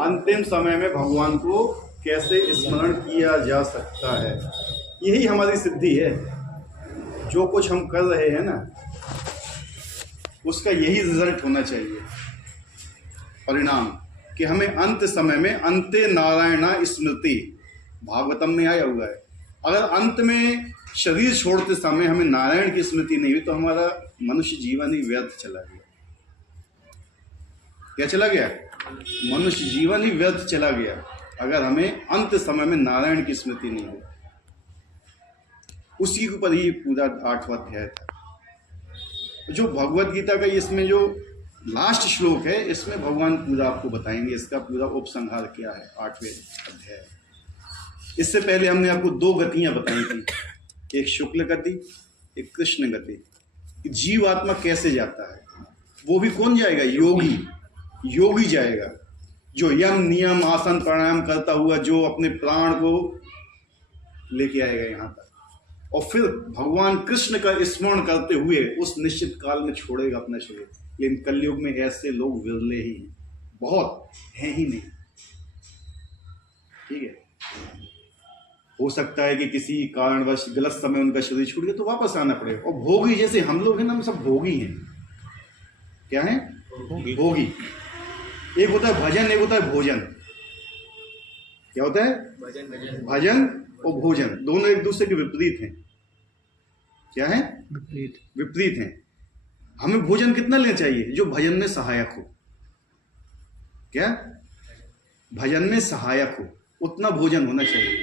अंतिम समय में भगवान को कैसे स्मरण किया जा सकता है, यही हमारी सिद्धि है। जो कुछ हम कर रहे हैं ना, उसका यही रिजल्ट होना चाहिए, परिणाम, कि हमें अंत समय में अंते नारायण स्मृति, भागवतम में आया हुआ है। अगर अंत में शरीर छोड़ते समय हमें नारायण की स्मृति नहीं हुई तो हमारा मनुष्य जीवन ही व्यर्थ चला गया। क्या चला गया? मनुष्य जीवन ही व्यर्थ चला गया अगर हमें अंत समय में नारायण की स्मृति नहीं हुई। उसी के ऊपर ही पूरा 8वां अध्याय था। जो भगवत गीता का इसमें जो लास्ट श्लोक है, इसमें भगवान पूरा आपको बताएंगे इसका पूरा उपसंहार क्या है 8वें अध्याय। इससे पहले हमने आपको 2 गतियां बताई थी, एक शुक्ल गति, एक कृष्ण गति। जीव आत्मा कैसे जाता है, वो भी कौन जाएगा? योगी जाएगा, जो यम नियम आसन प्राणायाम करता हुआ जो अपने प्राण को लेके आएगा यहाँ तक, और फिर भगवान कृष्ण का स्मरण करते हुए उस निश्चित काल में छोड़ेगा अपना शरीर। लेकिन कलयुग में ऐसे लोग विरले ही हैं, बहुत हैं ही नहीं। ठीक है, हो सकता है कि किसी कारणवश गलत समय उनका शरीर छूट गया तो वापस आना पड़ेगा। और भोगी जैसे हम लोग हैं ना, हम सब भोगी हैं। क्या है? भोगी। एक होता है भजन, एक होता है भोजन। क्या होता है? भजन और भोजन दोनों एक दूसरे के विपरीत हैं। क्या है? विपरीत हैं। हमें भोजन कितना लेना चाहिए? जो भजन में सहायक हो। क्या? भजन में सहायक हो उतना भोजन होना चाहिए।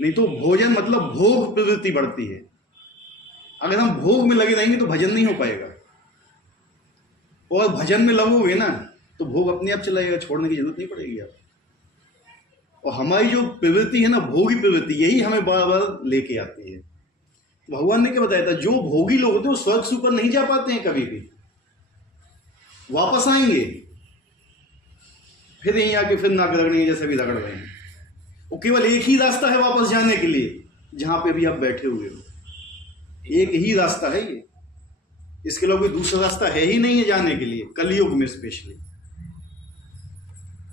नहीं तो भोजन मतलब भोग प्रवृत्ति बढ़ती है। अगर हम भोग में लगे रहेंगे तो भजन नहीं हो पाएगा। और भजन में लगोगे ना तो भोग अपने आप चला जाएगा, छोड़ने की जरूरत नहीं पड़ेगी आप। और हमारी जो प्रवृत्ति है ना, भोगी प्रवृत्ति, यही हमें बार बार लेके आती है। भगवान ने क्या बताया था? जो भोगी लोग होते हैं वो स्वर्ग से ऊपर नहीं जा पाते हैं, कभी भी वापस आएंगे, फिर यहीं आके फिर नाक रगड़ेंगे जैसे भी रगड़ रहे हैं। वो केवल एक ही रास्ता है वापस जाने के लिए, जहां पे भी आप बैठे हुए हो, एक ही रास्ता है ये। इसके अलावा कोई दूसरा रास्ता है ही नहीं है जाने के लिए। कलयुग में स्पेशली,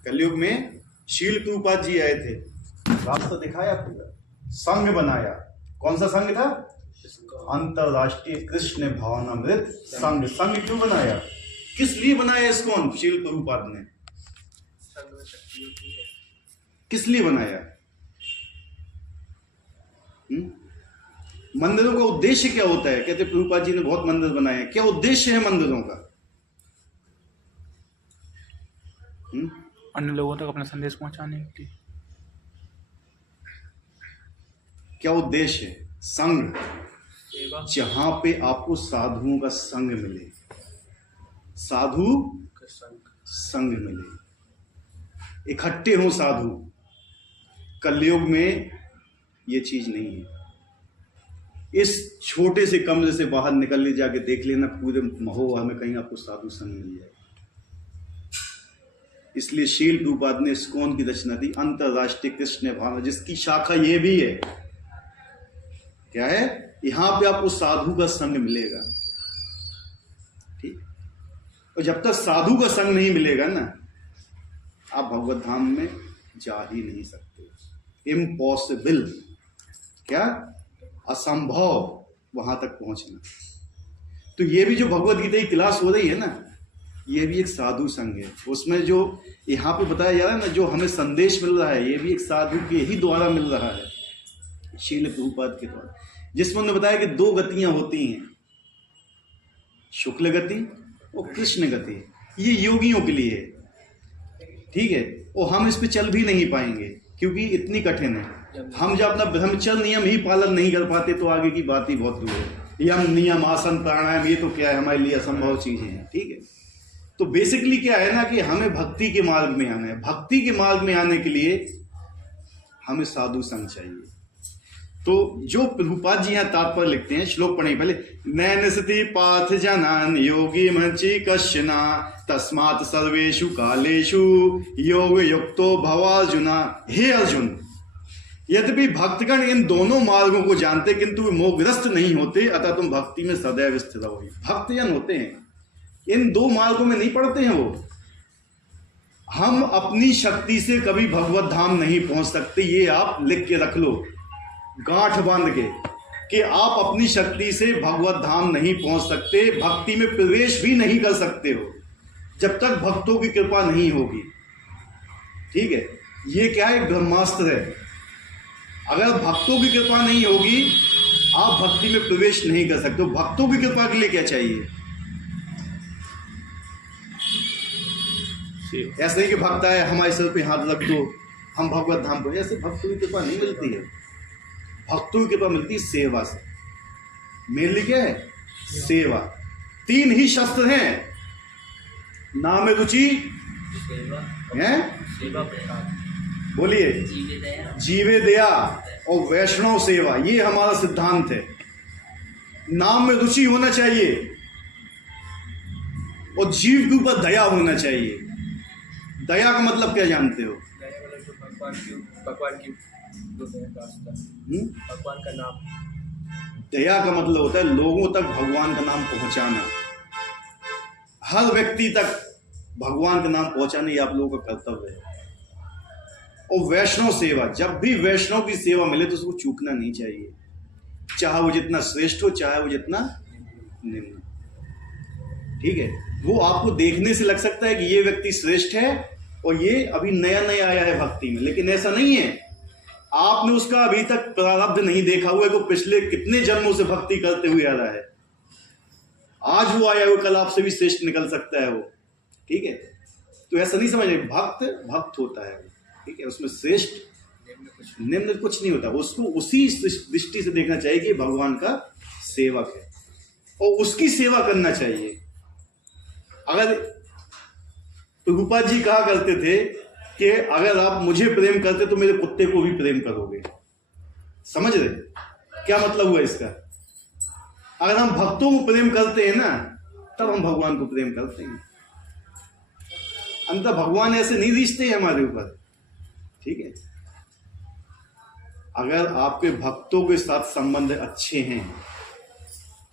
कलयुग में शील प्रभुपाद जी आए थे, रास्ता दिखाया, पूरा संघ बनाया। कौन सा संघ था? अंतरराष्ट्रीय कृष्ण भावनामृत संघ। संघ क्यों बनाया? किस लिए बनाया इसको? शील प्रभुपाद ने किस लिए बनाया? मंदिरों का उद्देश्य क्या होता है? कहते प्रभुपाद जी ने बहुत मंदिर बनाए। क्या उद्देश्य है मंदिरों का? अन्य लोगों तक अपना संदेश पहुंचाने के लिए। क्या उद्देश्य है? संघ, जहां पे आपको साधुओं का संग मिले, साधु संग मिले, इकट्ठे हों साधु। कलयुग में ये चीज नहीं है। इस छोटे से कमरे से बाहर निकल ले, जाके देख लेना, पूरे महोत्सव में कहीं आपको साधु संग मिल जाए। इसलिए शील प्रभुपाद ने इस्कॉन की रचना दी, अंतरराष्ट्रीय कृष्ण भावना, जिसकी शाखा ये भी है। क्या है? यहां पे आपको साधु का संग मिलेगा। ठीक। और जब तक साधु का संग नहीं मिलेगा ना, आप भगवत धाम में जा ही नहीं सकते। इम्पॉसिबल। क्या? असंभव वहां तक पहुंचना। तो ये भी जो भगवत गीता की क्लास हो रही है ना, ये भी एक साधु संघ है। उसमें जो यहाँ पे बताया जा रहा है ना, जो हमें संदेश मिल रहा है, ये भी एक साधु के ही द्वारा मिल रहा है, शील प्रभुपाद के द्वारा। जिसमें उन्होंने बताया कि 2 गतियां होती हैं, शुक्ल गति और कृष्ण गति। ये योगियों के लिए है। ठीक है, और हम इस पे चल भी नहीं पाएंगे क्योंकि इतनी कठिन है। हम जब अपना ब्रह्मचर्य नियम ही पालन नहीं कर पाते तो आगे की बात ही बहुत दूर है। यम नियम आसन प्राणायाम, ये तो क्या है, हमारे लिए असंभव चीजें हैं। ठीक है, तो बेसिकली क्या है ना कि हमें भक्ति के मार्ग में आना है। भक्ति के मार्ग में आने के लिए हमें साधु संग चाहिए। तो जो प्रभुपाद जी यहाँ तात्पर्य लिखते हैं, श्लोक पढ़े पहले, नैनसति पार्थ जनान योगी मंची कश्यना तस्मात् सर्वेषु कालेषु योग युक्तो भवार्जुना। हे अर्जुन, यद्यपि भक्तगण इन दोनों मार्गों को जानते किंतु वे मोहग्रस्त नहीं होते, अतः तुम भक्ति में सदैव स्थिर रहो। भक्तजन होते हैं, इन 2 मार्गों में नहीं पड़ते हैं वो। हम अपनी शक्ति से कभी भगवत धाम नहीं पहुंच सकते। ये आप लिख के रख लो, गांठ बांध के, कि आप अपनी शक्ति से भगवत धाम नहीं पहुंच सकते, भक्ति में प्रवेश भी नहीं कर सकते हो जब तक भक्तों की कृपा नहीं होगी। ठीक है, ये क्या है, ब्रह्मास्त्र है। अगर भक्तों की कृपा नहीं होगी आप भक्ति में प्रवेश नहीं कर सकते। भक्तों की कृपा के लिए क्या चाहिए? ऐसा नहीं कि भक्त आए हमारे सिर पे हाथ रख दो हम भगवत धाम को, ऐसे भक्तों की कृपा नहीं मिलती है। भक्तों की कृपा मिलती है सेवा से। मेरे लिए क्या है? सेवा। 3 ही शस्त्र हैं, नाम रुचि है, बोलिए, जीवे दया और वैष्णव सेवा। ये हमारा सिद्धांत है। नाम में रुचि होना चाहिए और जीव के ऊपर दया होना चाहिए। दया का मतलब क्या जानते हो? भगवान का नाम। दया का मतलब होता है लोगों तक भगवान का नाम पहुंचाना। हर व्यक्ति तक भगवान का नाम पहुंचाना, ये आप लोगों का कर्तव्य है। और वैष्णव सेवा, जब भी वैष्णव की सेवा मिले तो उसको चूकना नहीं चाहिए, चाहे वो जितना श्रेष्ठ हो चाहे वो जितना निम्न। ठीक है, वो आपको देखने से लग सकता है कि ये व्यक्ति श्रेष्ठ है और ये अभी नया नया आया है भक्ति में, लेकिन ऐसा नहीं है। आपने उसका अभी तक प्रारब्ध नहीं देखा हुआ है कि पिछले कितने जन्मों से भक्ति करते हुए आ रहा है। आज वो आया, वो कल आपसे भी श्रेष्ठ निकल सकता है वो। ठीक है, तो ऐसा नहीं समझे, भक्त भक्त होता है। ठीक है, उसमें श्रेष्ठ निम्न कुछ नहीं होता। उसको उसी दृष्टि से देखना चाहिए कि भगवान का सेवक है और उसकी सेवा करना चाहिए। अगर प्रभुपाद जी कहा करते थे कि अगर आप मुझे प्रेम करते तो मेरे कुत्ते को भी प्रेम करोगे। समझ रहे क्या मतलब हुआ इसका? अगर हम भक्तों को प्रेम करते हैं ना, तब हम भगवान को प्रेम करते हैं। अंततः भगवान ऐसे नहीं रिश्ते हैं हमारे ऊपर। ठीक है, अगर आपके भक्तों के साथ संबंध अच्छे हैं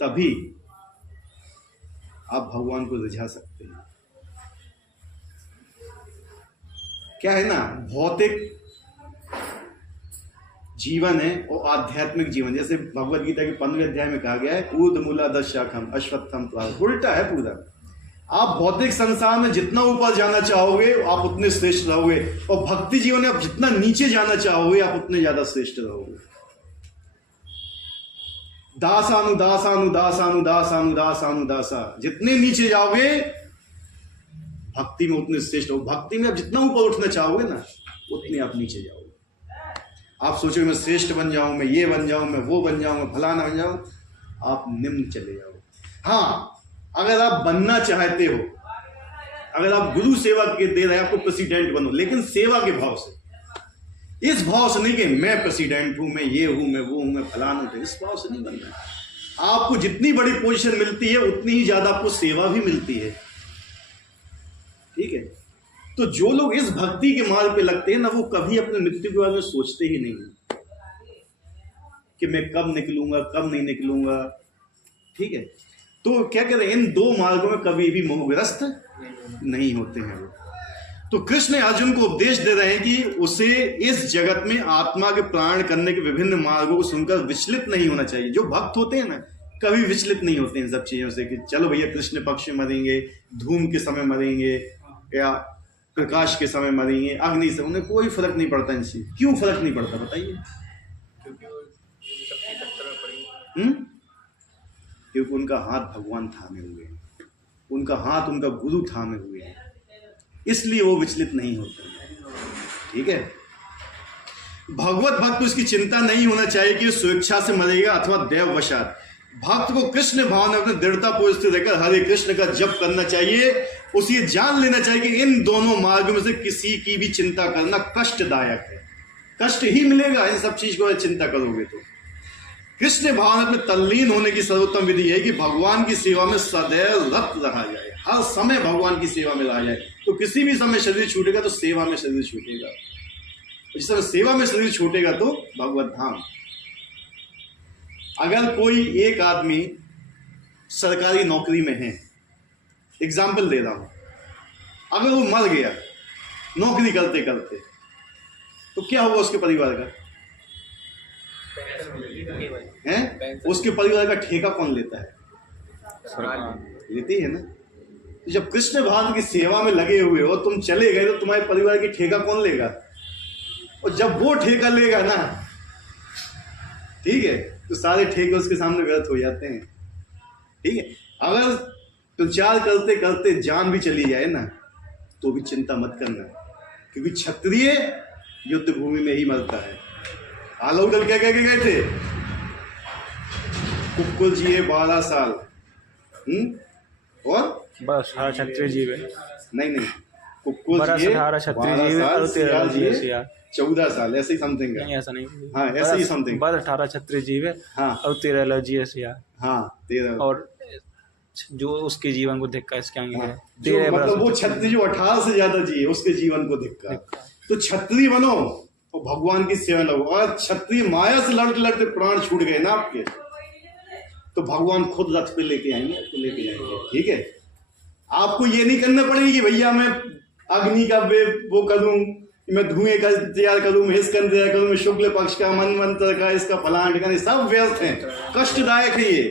तभी आप भगवान को रिझा सकते हैं। क्या है ना, भौतिक जीवन है और आध्यात्मिक जीवन। जैसे भगवद गीता के 15वें अध्याय में कहा गया है, ऊर्ध्वमूलाधः शाखम अश्वत्थम प्राहुः। उल्टा है पूरा। आप भौतिक संसार में जितना ऊपर जाना चाहोगे आप उतने श्रेष्ठ रहोगे, और भक्ति जीवन में आप जितना नीचे जाना चाहोगे आप उतने ज्यादा श्रेष्ठ रहोगे। दासानुदासानुदासानुदासानुदासा, जितने नीचे जाओगे भक्ति में उतने श्रेष्ठ हो। भक्ति में आप जितना ऊपर उठना चाहोगे ना उतने आप नीचे जाओगे। आप सोचोगे मैं श्रेष्ठ बन जाऊं, मैं ये बन जाऊं, मैं वो बन जाऊं, मैं फलाना बन जाऊं, आप निम्न चले जाओगे। हाँ, अगर आप बनना चाहते हो, अगर आप गुरु सेवा के दे रहे हैं आपको प्रेसिडेंट बनो, लेकिन सेवा के भाव से, इस भाव से नहीं कि मैं प्रेसिडेंट हूं, मैं ये हूं, मैं वो हूं, मैं फलाना हूं, इस भाव से नहीं बनना है। आपको जितनी बड़ी पोजीशन मिलती है उतनी ही ज्यादा आपको सेवा भी मिलती है। ठीक है, तो जो लोग इस भक्ति के मार्ग पे लगते हैं ना, वो कभी अपने मृत्यु के बारे में सोचते ही नहीं कि मैं कब निकलूंगा कब नहीं निकलूंगा। ठीक है, तो क्या कहते हैं, इन 2 मार्गों में कभी भी मोहग्रस्त नहीं होते हैं वो। तो कृष्ण अर्जुन को उपदेश दे रहे हैं कि उसे इस जगत में आत्मा के प्राण करने के विभिन्न मार्गों को सुनकर विचलित नहीं होना चाहिए। जो भक्त होते हैं ना, कभी विचलित नहीं होते इन सब चीजों से कि चलो भैया कृष्ण पक्ष में मरेंगे, धूम के समय मरेंगे या प्रकाश के समय मरेंगे, अग्नि से, उन्हें कोई फर्क नहीं पड़ता इनसे। क्यों फर्क नहीं पड़ता बताइए? क्योंकि उनका हाथ भगवान थामे हुए हैं, उनका हाथ उनका गुरु थामे हुए हैं, इसलिए वो विचलित नहीं होते हैं। ठीक है, भगवत भक्त को इसकी चिंता नहीं होना चाहिए कि स्वेच्छा से मरेगा अथवा दैववशात। भक्त को कृष्ण भाव में अपने दृढ़ता पूर्वक स्थित रहकर हरे कृष्ण का जप करना चाहिए। उसे ये जान लेना चाहिए कि इन दोनों मार्गों में से किसी की भी चिंता करना कष्टदायक है। कष्ट ही मिलेगा इन सब चीज को चिंता करोगे तो। कृष्ण भाव में तल्लीन होने की सर्वोत्तम विधि है कि भगवान की सेवा में सदैव रत रहा जाए, हर समय भगवान की सेवा में रहा जाए। तो किसी भी समय शरीर छूटेगा तो सेवा में शरीर छूटेगा, जिस समय सेवा में शरीर छूटेगा तो भगवत धाम। अगर कोई एक आदमी सरकारी नौकरी में है, एग्जाम्पल दे रहा हूं, अगर वो मर गया नौकरी करते करते, तो क्या हुआ उसके परिवार का? हैं? उसके परिवार का ठेका कौन लेता है? लेती है ना। तो जब कृष्ण भगवान की सेवा में लगे हुए हो, तुम चले गए, तो तुम्हारे परिवार की ठेका कौन लेगा? और जब वो ठेका लेगा ना, ठीक है, तो सारे ठेके उसके सामने व्यर्थ हो जाते हैं। ठीक है, अगर प्रचार करते करते जान भी चली जाए ना, तो भी चिंता मत करना, क्योंकि क्षत्रिय युद्ध भूमि में ही मरता है। आलोकदल क्या कह के गए थे? कुक्कुल जिए 12 साल, और बस 18 क्षत्रिय जीव है। नहीं, कुक्कुल जिए 18 क्षत्रिय जीव और 13 जिए 14 साल, ऐसे ही समथिंग है। नहीं, ऐसा नहीं। हाँ, ऐसे ही समथिंग। बस 18 क्षत्रिय जीव है। हाँ, और 13 जिए सिया। हाँ, 13। और जो उसके जीवन को धिक्कार इसके आगे है। जो मतलब वो क्षत्रिय जो 18 से ज्यादा जिए, उसके जीवन को धिक्कार। तो क्षत्रिय बनो और भगवान की सेवा लगो। और क्षत्रिय माया से लड़ते लड़ते प्राण छूट गए ना आपके, तो भगवान खुद रथ पे लेके आएंगे, तो लेके जाएंगे। ठीक है, आपको ये नहीं करना पड़ेगा कि भैया मैं अग्नि का वो करूं, मैं धुएं का तैयार करूं, मैं इसका तैयार करूं, मैं शुक्ल पक्ष का, मन मंत्र का, इसका फलान का, सब व्यर्थ है, कष्टदायक है ये।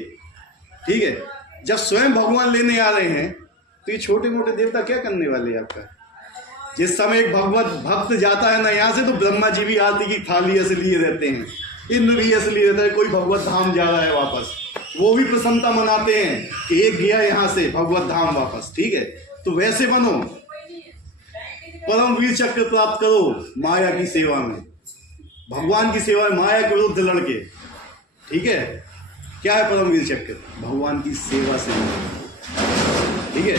ठीक है, जब स्वयं भगवान लेने आ रहे हैं, तो ये छोटे मोटे देवता क्या करने वाले हैं आपका? जिस समय एक भगवत भक्त जाता है ना यहाँ से, तो ब्रह्मा जी भी आरती की थाली ऐसे लिए रहते हैं, इंद्र भी ऐसे लिए रहते हैं, कोई भगवत धाम जा रहा है वापस, वो भी प्रसन्नता मनाते हैं कि एक गया यहाँ से भगवत धाम वापस। ठीक है, तो वैसे बनो, परम वीर चक्र प्राप्त करो माया की सेवा में, भगवान की सेवा में, माया के विरुद्ध लड़के। ठीक है, क्या है परम वीर चक्र? भगवान की सेवा से। ठीक है,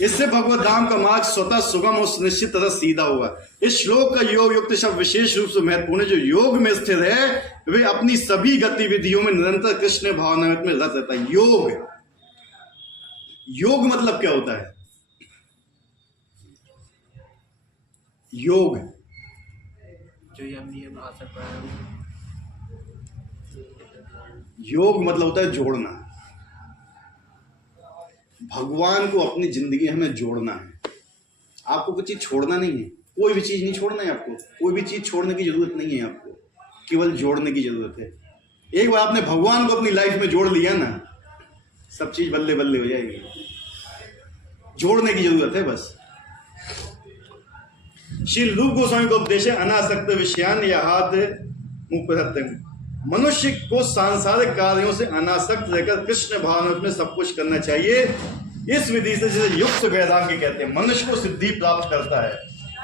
इससे भगवत धाम का मार्ग स्वतः सुगम और सुनिश्चित तरह सीधा होगा। इस श्लोक का योग युक्त शब्द विशेष रूप से महत्वपूर्ण है। जो योग में स्थिर है, वे अपनी सभी गतिविधियों में निरंतर कृष्ण भावनामृत में रत रहता है। योग मतलब क्या होता है? योग योग मतलब होता है जोड़ना। भगवान को अपनी जिंदगी हमें जोड़ना है। आपको कुछ चीज छोड़ना नहीं है, कोई भी चीज नहीं छोड़ना है आपको, कोई भी चीज छोड़ने की जरूरत नहीं है आपको, केवल जोड़ने की जरूरत है। एक बार आपने भगवान को अपनी लाइफ में जोड़ लिया ना, सब चीज बल्ले बल्ले हो जाएगी। जोड़ने की जरूरत है बस। श्री रूप गोस्वामी को उपदेश है, अनासक्त विषयान या हाथ मुपहत। मनुष्य को सांसारिक कार्यों से अनासक्त रहकर कृष्ण भावना में सब कुछ करना चाहिए। इस विधि से, जिसे युक्त वैराग्य कहते हैं, मनुष्य को सिद्धि प्राप्त करता है।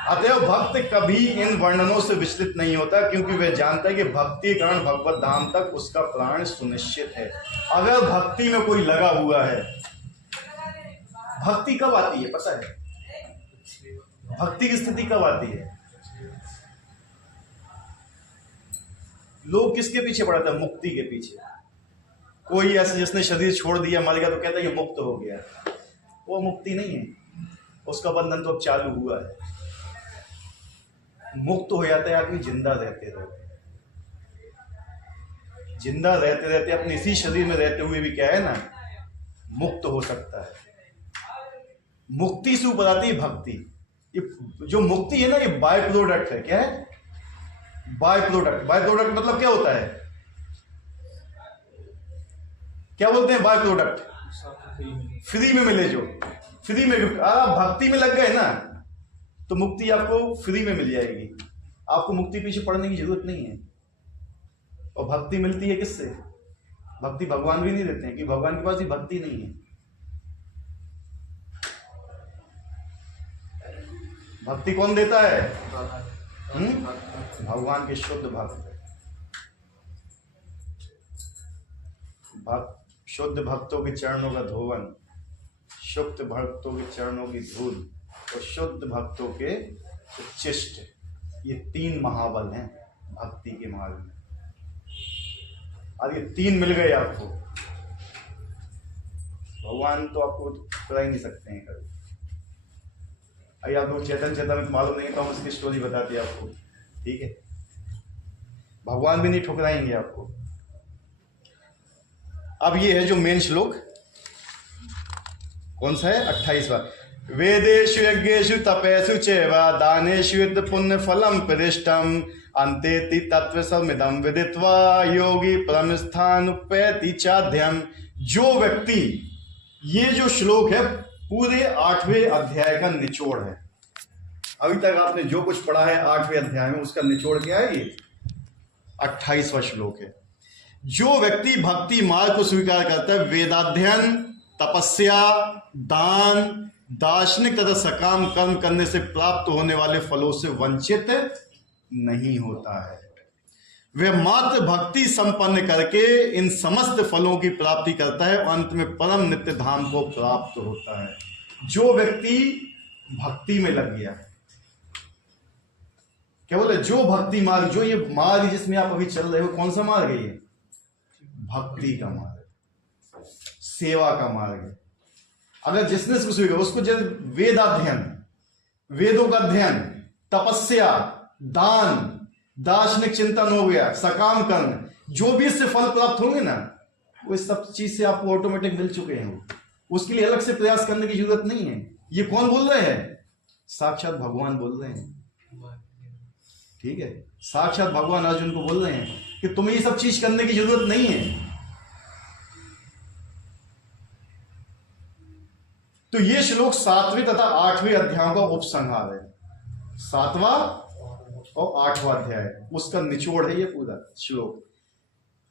अतएव भक्त कभी इन वर्णनों से विचलित नहीं होता, क्योंकि वह जानता है कि भक्ति के कारण भगवत धाम तक उसका प्राण सुनिश्चित है। अगर भक्ति में कोई लगा हुआ है, भक्ति कब आती है पता है? भक्ति की स्थिति कब आती है? लोग किसके पीछे पड़ा था? मुक्ति के पीछे। कोई ऐसे जिसने शरीर छोड़ दिया, मर गया, तो कहता है ये मुक्त हो गया। वो मुक्ति नहीं है, उसका बंधन तो अब चालू हुआ है। मुक्त हो जाता है आदमी जिंदा रहते रहते, जिंदा रहते रहते, अपने इसी शरीर में रहते हुए भी क्या है ना, मुक्त हो सकता है। मुक्ति से ऊपर आती है भक्ति। ये जो मुक्ति है ना, ये बाय प्रोडक्ट है। क्या है? By product. बाय प्रोडक्ट मतलब क्या होता है? क्या बोलते हैं बाय प्रोडक्ट? फ्री में मिले। जो फ्री में, आप भक्ति में लग गए ना, तो मुक्ति आपको फ्री में मिल जाएगी। आपको मुक्ति पीछे पड़ने की जरूरत नहीं है। और भक्ति मिलती है किससे? भक्ति भगवान भी नहीं देते हैं, कि भगवान के पास ही भक्ति नहीं है। भक्ति कौन देता है? भगवान के शुद्ध भक्त। शुद्ध भक्तों के चरणों का धोवन, शुद्ध भक्तों के चरणों की धूल और शुद्ध भक्तों के उच्चिष्ट, ये 3 महाबल हैं भक्ति के मार्ग में। और ये 3 मिल गए आपको, भगवान तो आपको ठुकरा ही नहीं सकते हैं कभी। अरे आपको चेतन चेतन मालूम नहीं, तो हम उसकी स्टोरी बताते हैं आपको। ठीक है, भगवान भी नहीं ठुकराएंगे आपको। अब ये है जो मेन श्लोक, कौन सा है? 28वां। वेदेषु यज्ञेषु तपेषु चैव दानेषु यत् पुण्य फलम प्रतिष्ठम अंतेति तत्व समिदम विदित्वा योगी परम स्थानुपैति चाध्यम। जो व्यक्ति, ये जो श्लोक है पूरे 8वें अध्याय का निचोड़ है। अभी तक आपने जो कुछ पढ़ा है 8वें अध्याय में, उसका निचोड़ क्या है? ये 28वां श्लोक है। जो व्यक्ति भक्ति मार्ग को स्वीकार करता है, वेदाध्ययन, तपस्या, दान, दार्शनिक तथा सकाम कर्म करने से प्राप्त होने वाले फलों से वंचित नहीं होता है। वह मात्र भक्ति संपन्न करके इन समस्त फलों की प्राप्ति करता है और अंत में परम नित्य धाम को प्राप्त होता है। जो व्यक्ति भक्ति में लग गया, क्या बोले? जो भक्ति मार्ग, जो ये मार्ग जिसमें आप अभी चल रहे हो, कौन सा मार्ग है? ये भक्ति का मार्ग, सेवा का मार्ग है। अगर जिसने इसको स्वीकार, उसको जब वेदाध्ययन, वेदों का अध्ययन, तपस्या, दान, दार्शनिक चिंतन हो गया, सकाम कर्म, जो भी इससे फल प्राप्त होंगे ना, वो इस सब चीज से आपको ऑटोमेटिक मिल चुके हैं। उसके लिए अलग से प्रयास करने की जरूरत नहीं है। ये कौन बोल रहे हैं? साक्षात भगवान बोल रहे हैं। ठीक है, साक्षात भगवान अर्जुन को बोल रहे हैं कि तुम्हें ये सब चीज करने की जरूरत नहीं है। तो ये श्लोक 7वें तथा 8वें अध्यायों का उपसंहार है। 7वां और 8वां अध्याय, उसका निचोड़ है ये पूरा श्लोक।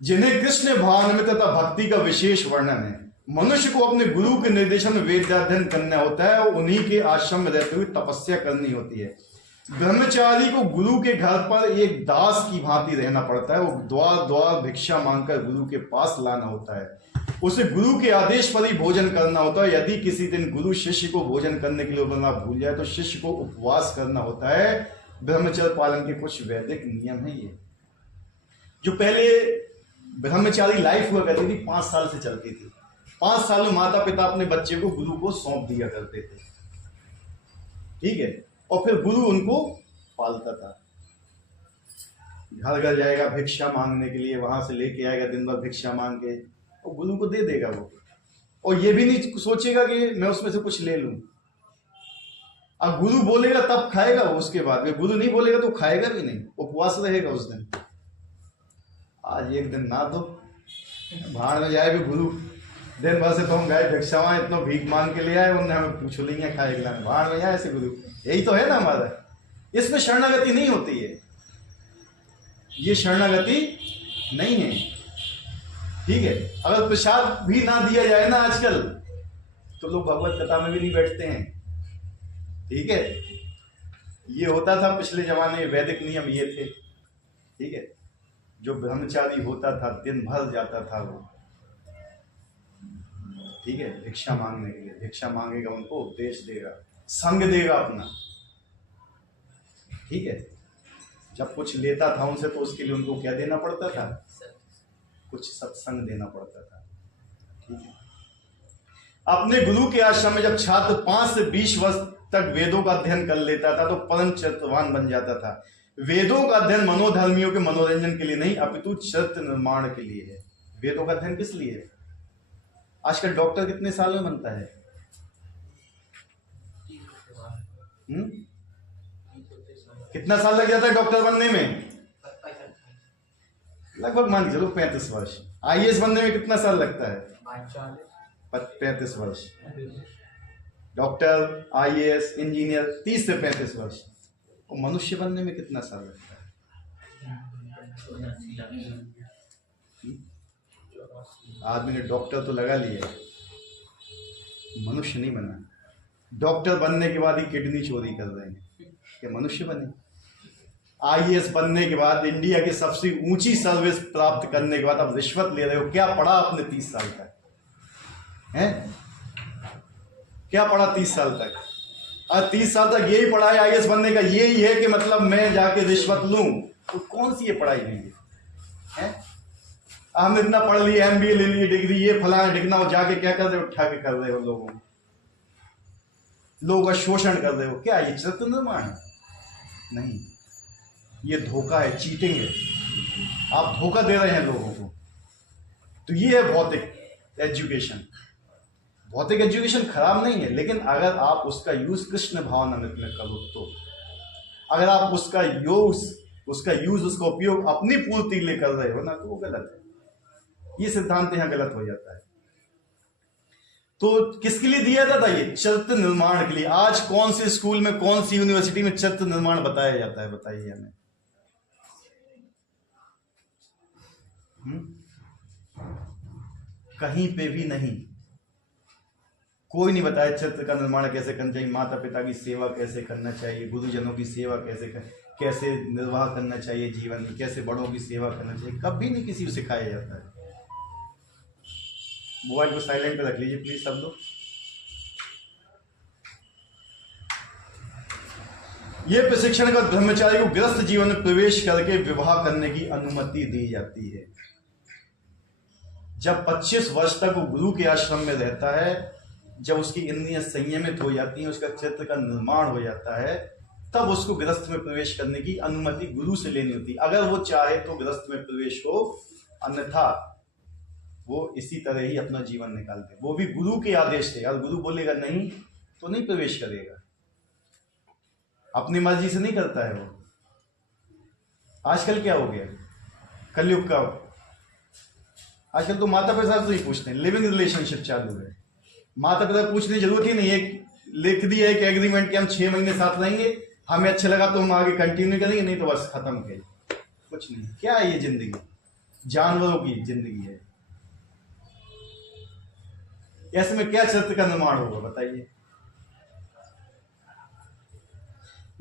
जिन्हें कृष्ण भावना तथा भक्ति का विशेष वर्णन है। मनुष्य को अपने गुरु के निर्देशन में वेदाध्ययन करना होता है और उन्हीं के आश्रम में रहते हुए तपस्या करनी होती है। ब्रह्मचारी को गुरु के घर पर एक दास की भांति रहना पड़ता है। वो द्वार द्वार भिक्षा मांगकर गुरु के पास लाना होता है। उसे गुरु के आदेश पर ही भोजन करना होता है। यदि किसी दिन गुरु शिष्य को भोजन करने के लिए बुलाना भूल जाए तो शिष्य को उपवास करना होता है। ब्रह्मचर्य पालन के कुछ वैदिक नियम है ये, जो पहले ब्रह्मचारी लाइफ हुआ करती थी, 5 साल से चलती थी। 5 साल में माता पिता अपने बच्चे को गुरु को सौंप दिया करते थे। ठीक है, और फिर गुरु उनको पालता था। घर घर जाएगा भिक्षा मांगने के लिए, वहां से लेके आएगा दिन भर भिक्षा मांग के, और गुरु को दे देगा वो। और ये भी नहीं सोचेगा कि मैं उसमें से कुछ ले लूं। अब गुरु बोलेगा तब खाएगा वो, उसके बाद में गुरु नहीं बोलेगा तो खाएगा भी नहीं, उपवास रहेगा उस दिन। आज एक दिन ना दो, भाड़ में जाए भी गुरु, दिन भर से तो हम गए भिक्षा मांगे, इतना भीख मांग के ले आए, उन्होंने हमें पूछ लेंगे खाएगा, भाड़ में जाए ऐसे गुरु। यही तो है ना हमारा। इसमें शरणागति नहीं होती है, ये शरणागति नहीं है। ठीक है, अगर प्रसाद भी ना दिया जाए ना आजकल, तो लोग भगवत कथा में भी नहीं बैठते हैं। ठीक है, ये होता था पिछले जमाने में, वैदिक नियम ये थे। ठीक है, जो ब्रह्मचारी होता था दिन भर जाता था वो, ठीक है, भिक्षा मांगने के लिए। भिक्षा मांगेगा, उनको उपदेश देगा, संग देगा अपना। ठीक है, जब कुछ लेता था उनसे तो उसके लिए उनको क्या देना पड़ता था? कुछ सत्संग देना पड़ता था। ठीक है, अपने गुरु के आश्रम में जब छात्र 5 से 20 वर्ष तक वेदों का अध्ययन कर लेता था तो परम चरित्रवान बन जाता था। वेदों का अध्ययन मनोधर्मियों के मनोरंजन के लिए नहीं, अपितु चरित्र निर्माण के लिए है। वेदों का अध्ययन किस लिए है? आजकल डॉक्टर कितने साल में बनता है? कितना साल लग जाता है डॉक्टर बनने में? लगभग मान के चलो 35 वर्ष। आईएएस बनने में कितना साल लगता है? 35 वर्ष। डॉक्टर, आईएएस, इंजीनियर 30 से 35 वर्ष। और मनुष्य बनने में कितना साल लगता है? आदमी ने डॉक्टर तो लगा लिया, मनुष्य नहीं बना। डॉक्टर बनने के बाद ही किडनी चोरी कर रहे हैं, क्या मनुष्य बने? आईएएस बनने के बाद, इंडिया की सबसे ऊंची सर्विस प्राप्त करने के बाद अब रिश्वत ले रहे हो। क्या पढ़ा आपने 30 साल तक? हैं? क्या पढ़ा 30 साल तक? और 30 साल तक यही पढ़ा है आईएएस बनने का, यही है कि मतलब मैं जाके रिश्वत लूं। तो कौन सी ये पढ़ाई हुई है? हमने इतना पढ़ लिया, एमबीए ले ली, डिग्री ये फलाना डिगना, हो जाके क्या कर रहे हो? उठा के कर रहे हो लोगों का शोषण कर रहे हो। क्या ये चरित्र निर्माण है? नहीं, ये धोखा है, चीटिंग है। आप धोखा दे रहे हैं लोगों को। तो ये है भौतिक एजुकेशन। भौतिक एजुकेशन खराब नहीं है, लेकिन अगर आप उसका यूज कृष्ण भावनामृत में करो तो, अगर आप उसका उसका उपयोग अपनी पूर्ति के लिए कर रहे हो ना, तो वो गलत है। ये सिद्धांत यहां गलत हो जाता है। तो किसके लिए दिया जाता है? ये चरित्र निर्माण के लिए। आज कौन से स्कूल में, कौन सी यूनिवर्सिटी में चरित्र निर्माण बताया जाता है? बताइए हमें। कहीं पे भी नहीं, कोई नहीं बताया चरित्र का निर्माण कैसे करना चाहिए, माता पिता की सेवा कैसे करना चाहिए, गुरुजनों की सेवा कैसे निर्वाह करना चाहिए जीवन में, कैसे बड़ों की सेवा करना चाहिए, कभी नहीं किसी को सिखाया जाता है। मोबाइल को साइलेंट पे रख लीजिए प्लीज सब लोग। यह प्रशिक्षण का ब्रह्मचारी को गृहस्थ जीवन में प्रवेश करके विवाह करने की अनुमति दी जाती है। जब 25 वर्ष तक वो गुरु के आश्रम में रहता है, जब उसकी इंद्रियां संयमित हो जाती हैं, उसका चित्त का निर्माण हो जाता है, तब उसको गृहस्थ में प्रवेश करने की अनुमति गुरु से लेनी होती। अगर वो चाहे तो गृहस्थ में प्रवेश हो, अन्यथा वो इसी तरह ही अपना जीवन निकाल दे। वो भी गुरु के आदेश से। अगर गुरु बोलेगा नहीं तो नहीं प्रवेश करेगा, अपनी मर्जी से नहीं करता है वो। आजकल क्या हो गया, कलयुग का, आजकल तो माता पिता से ही पूछते हैं, लिविंग रिलेशनशिप चालू है। माता पिता पूछने की जरूरत ही नहीं है, लिख दिया है कि एग्रीमेंट कि हम 6 महीने साथ रहेंगे, हमें अच्छा लगा तो हम आगे कंटिन्यू करेंगे, नहीं तो बस खत्म किया। कुछ नहीं। क्या है ये जिंदगी? जानवरों की जिंदगी है। ऐसे में क्या चरित्र का निर्माण होगा बताइए?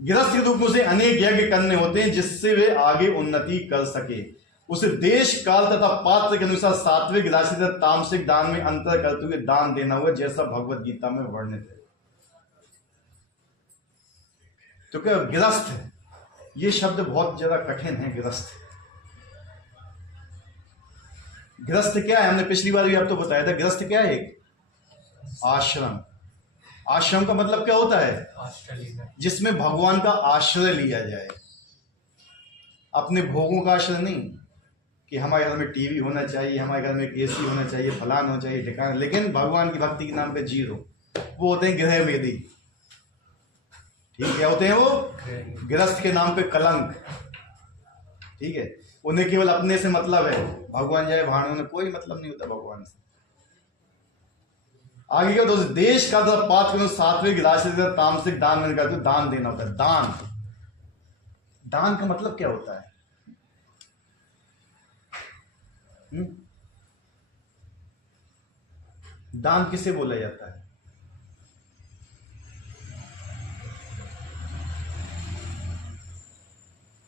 गृहस्थ के रूप में उसे अनेक यज्ञ करने होते हैं जिससे वे आगे उन्नति कर सके। उसे देश काल तथा पात्र के अनुसार सात्विक, राजसिक तथा तामसिक दान में अंतर करते हुए दान देना होगा, जैसा भगवत गीता में वर्णित है। तो क्या गृहस्थ, ये शब्द बहुत ज्यादा कठिन है। गृहस्थ, गृहस्थ क्या है? हमने पिछली बार भी आपको बताया था। गृहस्थ क्या है? एक आश्रम। आश्रम का मतलब क्या होता है? जिसमें भगवान का आश्रय लिया जाए, अपने भोगों का आश्रय नहीं कि हमारे घर में टीवी होना चाहिए, हमारे घर में एक एसी होना चाहिए, फलान होना चाहिए, ठिकाना, लेकिन भगवान की भक्ति के नाम पे जीरो। वो होते हैं गृह वेदी। ठीक है, होते हैं वो गृहस्थ के नाम पे कलंक। ठीक है, उन्हें केवल अपने से मतलब है, भगवान जाए भाड़ में कोई मतलब नहीं होता भगवान से। आगे क्या होता है? देश का पात्र सात्विक, राजसिक, तामसिक दान में करते दान देना होता है। दान, दान का मतलब क्या होता है? दान किसे बोला जाता है?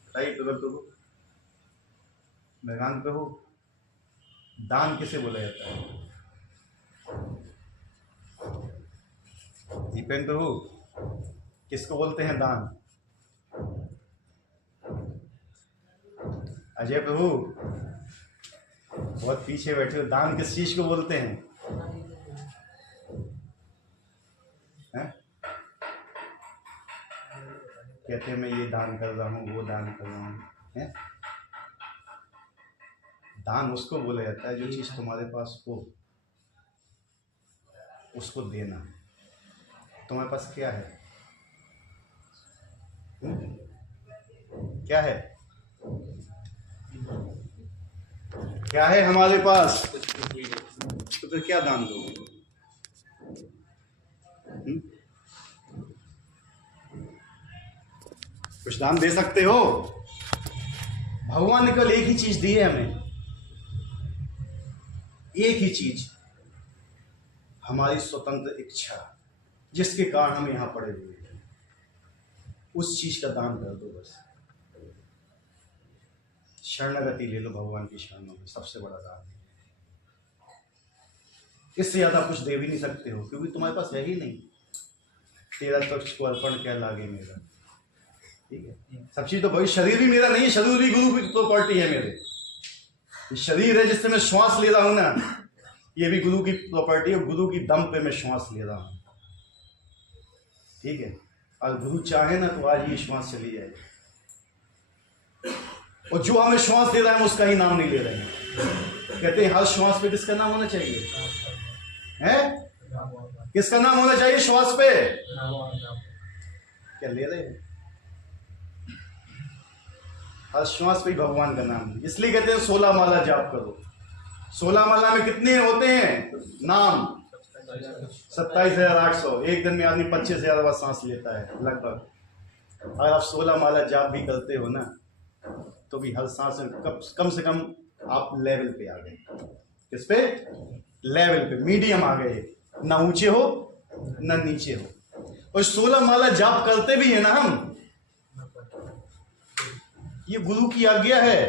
बताइए तो मैदान पे हो, दान किसे बोला जाता है? दीपेंद्र प्रभु, किसको बोलते हैं दान? अजय प्रभु, बहुत पीछे बैठे हो, दान किस चीज को बोलते हैं? कहते हैं मैं ये दान कर रहा हूँ, वो दान कर रहा हूँ। दान उसको बोला जाता है जो चीज तुम्हारे पास हो उसको देना। तुम्हारे पास क्या है? क्या है? क्या है हमारे पास? तो फिर क्या दान दोगे? कुछ दान दे सकते हो? भगवान ने केवल एक ही चीज दी है हमें, एक ही चीज, हमारी स्वतंत्र इच्छा, जिसके कारण हम यहां पड़े हुए हैं। उस चीज का दान कर दो बस। शरणागति ले लो भगवान की शरणों में, सबसे बड़ा दान। इससे ज्यादा कुछ दे भी नहीं सकते हो, क्योंकि तुम्हारे पास है ही नहीं। तेरा तक्ष को अर्पण क्या लागे मेरा। ठीक है, सब चीज तो भाई, शरीर भी मेरा नहीं है, शरीर भी गुरु की प्रॉपर्टी है। मेरे शरीर है जिससे मैं श्वास ले रहा हूं ना, ये भी गुरु की प्रॉपर्टी है। गुरु की दम पे मैं श्वास ले रहा हूं। ठीक है, अगर गुरु चाहे ना तो आज ये श्वास चली जाए, और जो हमें श्वास दे रहा है हम उसका ही नाम नहीं ले रहे हैं। कहते हैं हर श्वास पे किसका नाम होना चाहिए? है किसका नाम होना चाहिए श्वास पे? क्या ले रहे हैं? हर श्वास पे भगवान का नाम है। इसलिए कहते हैं 16 माला जाप करो। 16 माला में कितने होते हैं नाम? 27,800। एक दिन में आदमी 25,000 बार सांस लेता है लगभग। अगर आप 16 माला जाप भी करते हो ना, तो भी हर सांस में कम से कम आप लेवल पे आ गए। किस पे? लेवल पे, मीडियम आ गए। ना ऊंचे हो ना नीचे हो। और 16 माला जाप करते भी है ना हम, ये गुरु की आज्ञा है।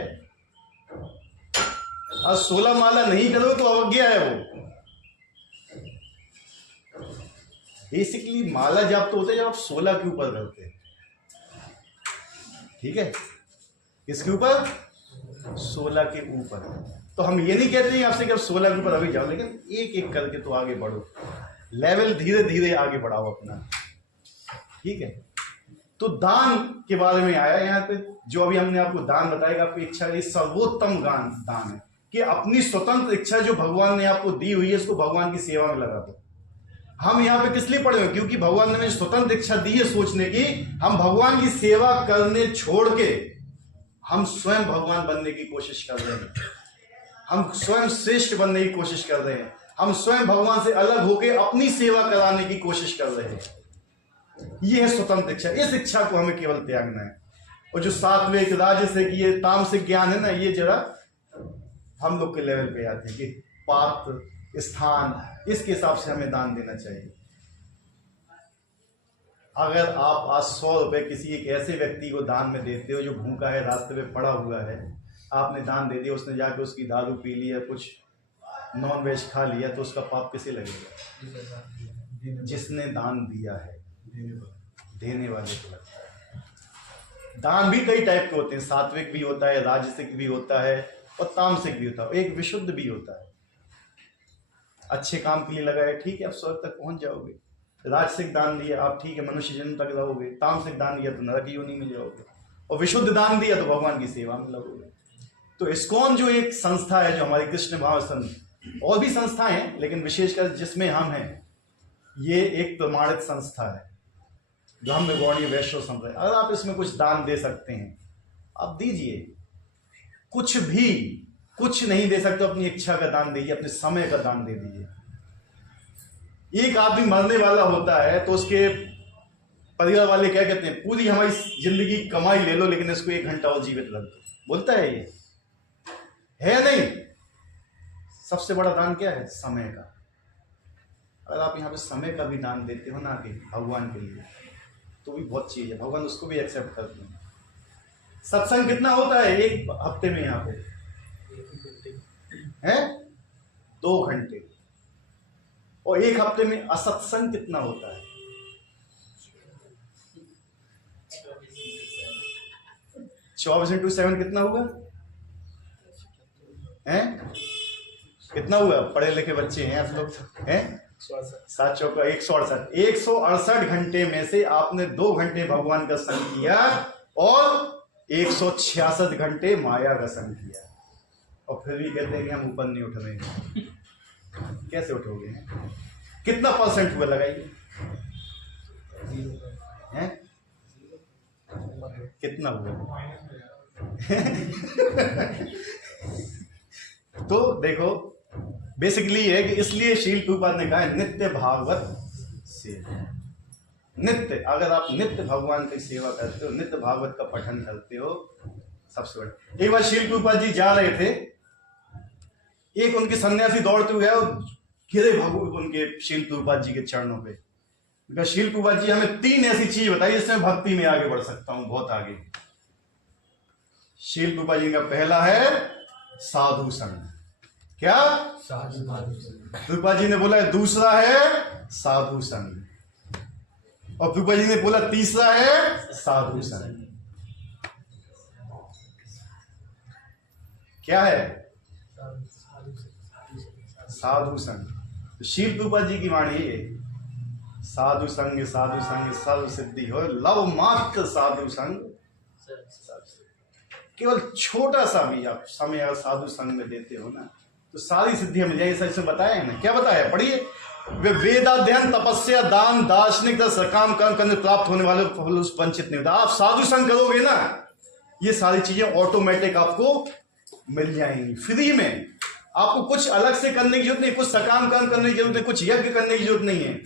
आज 16 माला नहीं करो तो अवज्ञा है वो। बेसिकली माला जाप तो होता है जब आप 16 के ऊपर करते हैं। ठीक है, किसके ऊपर? 16 के ऊपर। तो हम ये नहीं कहते हैं आपसे कि आप 16 के ऊपर अभी जाओ, लेकिन एक एक करके तो आगे बढ़ो, लेवल धीरे धीरे आगे बढ़ाओ अपना। ठीक है, तो दान के बारे में आया यहाँ पे। जो अभी हमने आपको दान बताएगा, आपकी इच्छा, ये सर्वोत्तम दान है कि अपनी स्वतंत्र इच्छा जो भगवान ने आपको दी हुई है, इसको भगवान की सेवा में लगा दो। हम यहाँ पे किस लिए पढ़े हैं? क्योंकि भगवान ने हमें स्वतंत्र इच्छा दी है सोचने की। हम भगवान की सेवा करने छोड़ के हम स्वयं भगवान बनने की कोशिश कर रहे हैं। हम स्वयं श्रेष्ठ बनने की कोशिश कर रहे हैं। हम स्वयं भगवान से अलग होकर अपनी सेवा कराने की कोशिश कर रहे हैं। यह है स्वतंत्र इच्छा। इस इच्छा को हमें केवल त्यागना है। और जो सात्विक, राजसिक, ये तामसिक ज्ञान है ना, ये जरा हम लोग के लेवल पे आते हैं कि पात्र, स्थान, इसके हिसाब से हमें दान देना चाहिए। अगर आप आज 100 रुपए किसी एक ऐसे व्यक्ति को दान में देते हो जो भूखा है, रास्ते में पड़ा हुआ है, आपने दान दे दिया, उसने जाके उसकी दारू पी लिया, कुछ नॉन वेज खा लिया, तो उसका पाप किसे लगेगा? जिसने दान दिया है, देने वाले को लगता है। दान भी कई टाइप के होते हैं। सात्विक भी होता है, राजसिक भी होता है और तामसिक भी होता है। एक विशुद्ध भी होता है। अच्छे काम के लिए लगाए, ठीक है, आप स्वर्ग तक पहुंच जाओगे। राजसिक दान दिया आप, ठीक है, मनुष्य जन्म तक रहोगे। तामसिक दान दिया तो नरक योनि में जाओगे। और विशुद्ध दान दिया तो भगवान की सेवा में लगोगे। तो इस्कॉन जो एक संस्था है, जो हमारी कृष्ण भाव संघ, और भी संस्थाएं हैं, लेकिन विशेषकर जिसमें हम हैं, ये एक प्रमाणित संस्था है, ब्रह्म गौड़ीय वैष्णव संप्रदाय। अगर आप इसमें कुछ दान दे सकते हैं, आप दीजिए। कुछ भी, कुछ नहीं दे सकते, अपनी इच्छा का दान दीजिए, अपने समय का दान दे दीजिए। एक आदमी मरने वाला होता है तो उसके परिवार वाले क्या कहते हैं? पूरी हमारी जिंदगी कमाई ले लो, लेकिन इसको 1 घंटा और जीवित रख दो। बोलता है ये है नहीं। सबसे बड़ा दान क्या है? समय का। अगर आप यहाँ पे समय का भी दान देते हो ना कि भगवान के लिए, तो भी बहुत चीज है, भगवान उसको भी एक्सेप्ट करते हैं। सत्संग कितना होता है एक हफ्ते में? यहाँ पे है 2 घंटे। और एक हफ्ते में असत्संग कितना होता है? 24/7 कितना हुआ है? कितना हुआ? पढ़े लिखे बच्चे हैं आप लोग, हैं? 7 चौका 168। 168 घंटे में से आपने 2 घंटे भगवान का संग किया और 166 घंटे माया का संग किया। और फिर भी कहते हैं कि हम ऊपर नहीं उठ रहे हैं। कैसे उठोगे? कितना % हुआ? लगाइए। हैं? कितना हुआ? तो देखो, बेसिकली है कि इसलिए शील प्रभुपाद ने कहा है नित्य भागवत सेवा। नित्य, अगर आप नित्य भगवान की सेवा करते हो, नित्य भागवत का पठन करते हो, सबसे बड़ा। एक बार शील प्रभुपाद जी जा रहे थे, एक उनके सन्यासी दौड़ते हुए और गिरे उनके शील प्रभुपाद जी के चरणों पे। शील प्रभुपाद जी हमें 3 ऐसी चीज बताई जिससे मैं भक्ति में आगे बढ़ सकता हूं, बहुत आगे। शील प्रभुपाद जी का पहला है साधु संग। क्या? प्रभुपाद जी ने बोला है दूसरा है साधु संग, और प्रभुपाद जी ने बोला तीसरा है साधु संग। क्या है? साधु संग। शील प्रभुपाद जी की वाणी है, साधु संग सर्व सिद्धि हो, लव मात्र साधु संग। केवल छोटा सा भी आप समय अगर साधु संग में देते हो ना, तो सारी सिद्धियां मिल जाएगी। इसमें बताया है ना, क्या बताया? पढ़िए। वे वेदाध्ययन, तपस्या, दान, दार्शनिक सकाम कर्म करने प्राप्त होने वाले फल उस वंचित नहीं होता। आप साधु संग करोगे ना, ये सारी चीजें ऑटोमेटिक आपको मिल जाएंगी फ्री में। आपको कुछ अलग से करने की जरूरत नहीं, कुछ सकाम कर्म करने की जरूरत नहीं, कुछ यज्ञ करने की जरूरत नहीं है।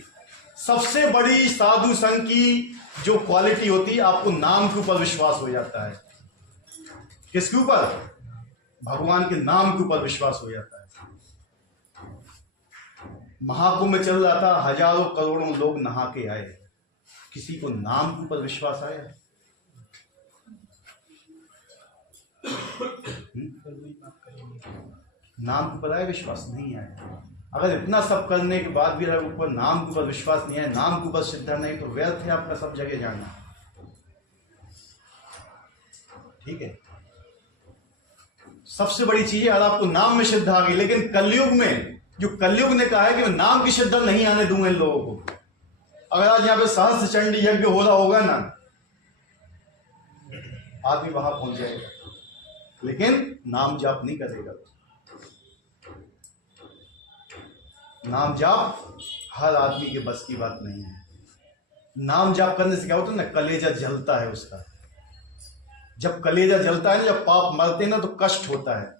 सबसे बड़ी साधु संघ की जो क्वालिटी होती है, आपको नाम के ऊपर विश्वास हो जाता है। किसके ऊपर? भगवान के नाम के ऊपर विश्वास हो जाता है। महाकुंभ में चल रहा था, हजारों करोड़ों लोग नहा के आए, किसी को नाम के ऊपर विश्वास आया? नाम के ऊपर आया विश्वास? नहीं आया। अगर इतना सब करने के बाद भी अगर ऊपर नाम के ऊपर विश्वास नहीं आया, नाम के ऊपर श्रद्धा नहीं, तो व्यर्थ है आपका सब जगह जाना। ठीक है, सबसे बड़ी चीज है, अगर आपको नाम में श्रद्धा आ गई, लेकिन कलयुग में, जो कलयुग ने कहा है कि मैं नाम की श्रद्धा नहीं आने दूंगा इन लोगों को। अगर आज यहाँ पे सहस्त्र चंडी यज्ञ हो रहा होगा ना, आदमी वहां पहुंच जाएगा, लेकिन नाम जाप नहीं करेगा। नाम जाप हर आदमी के बस की बात नहीं है। नाम जाप करने से क्या होता है ना, कलेजा जलता है उसका। जब कलेजा जलता है ना, जब पाप मरते हैं ना, तो कष्ट होता है।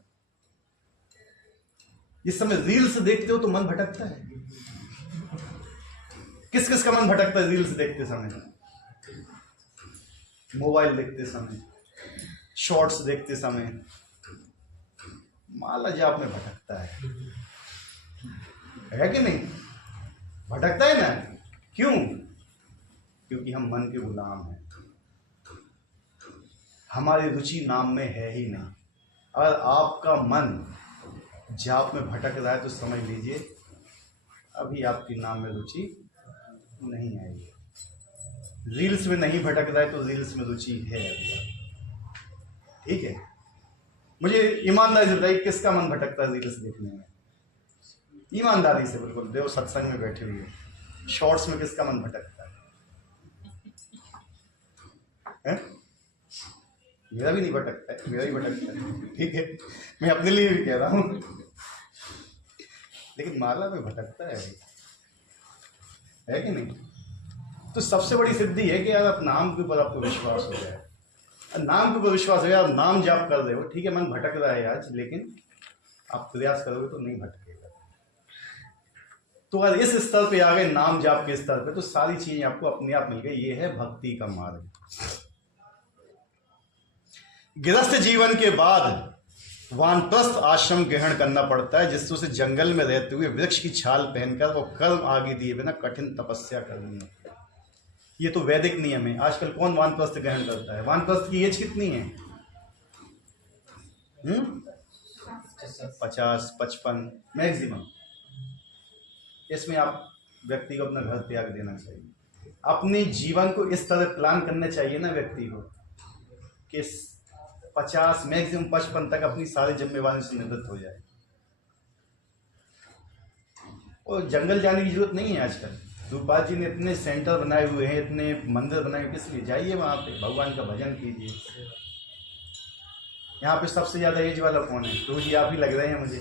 इस समय रील्स देखते हो तो मन भटकता है। किस किस का मन भटकता है रील्स देखते समय? मोबाइल देखते समय, शॉर्ट्स देखते समय, माला जाप में भटकता है कि नहीं? भटकता है ना। क्यों? क्योंकि हम मन के गुलाम हैं, हमारी रुचि नाम में है ही नहीं। अगर आपका मन जाप में भटक रहा है तो समझ लीजिए अभी आपकी नाम में रुचि नहीं आएगी। रील्स में नहीं भटक रहा है तो रील्स में रुचि है अभी। ठीक है, मुझे ईमानदारी से बताइए, किसका मन भटकता है रील्स देखने में? ईमानदारी से बिल्कुल, देव सत्संग में बैठे हुए शॉर्ट्स में किसका मन भटकता है? मेरा भी नहीं भटकता है, मेरा भी भटकता है। ठीक है, मैं अपने लिए भी कह रहा हूं, लेकिन माला में भटकता है कि नहीं? तो सबसे बड़ी सिद्धि है कि यार आप नाम के ऊपर आपको विश्वास हो जाए। नाम के ऊपर विश्वास हो जाए, आप नाम जाप कर रहे हो, ठीक है, मन भटक रहा है आज, लेकिन आप प्रयास करोगे तो नहीं भटकेगा। तो अगर इस स्तर पे आ गए, नाम जाप के स्तर पे, तो सारी चीजें आपको अपने आप मिल गई। ये है भक्ति का मार्ग। गृहस्थ जीवन के बाद वानप्रस्थ आश्रम ग्रहण करना पड़ता है, जिससे उसे जंगल में रहते हुए वृक्ष की छाल पहनकर वो कर्म आगे दिए बिना कठिन तपस्या करनी है। ये तो वैदिक नियम है। आजकल कौन वानप्रस्थ ग्रहण करता है? वानप्रस्थ की एज कितनी है? 50-55 मैक्सिमम। इसमें आप व्यक्ति को अपना घर त्याग देना चाहिए। अपने जीवन को इस तरह प्लान करना चाहिए ना व्यक्ति को कि 50 मैक्सिमम 55 तक अपनी सारी जिम्मेवारी से निवृत्त हो जाए। और जंगल जाने की जरूरत नहीं है। आजकल रूपा जी ने इतने सेंटर बनाए हुए हैं, इतने मंदिर बनाए हुए, किस लिए? जाइए वहाँ पे भगवान का भजन कीजिए। यहाँ पे सबसे ज्यादा एज वाला कौन है? तो जी आप ही लग रहे हैं मुझे।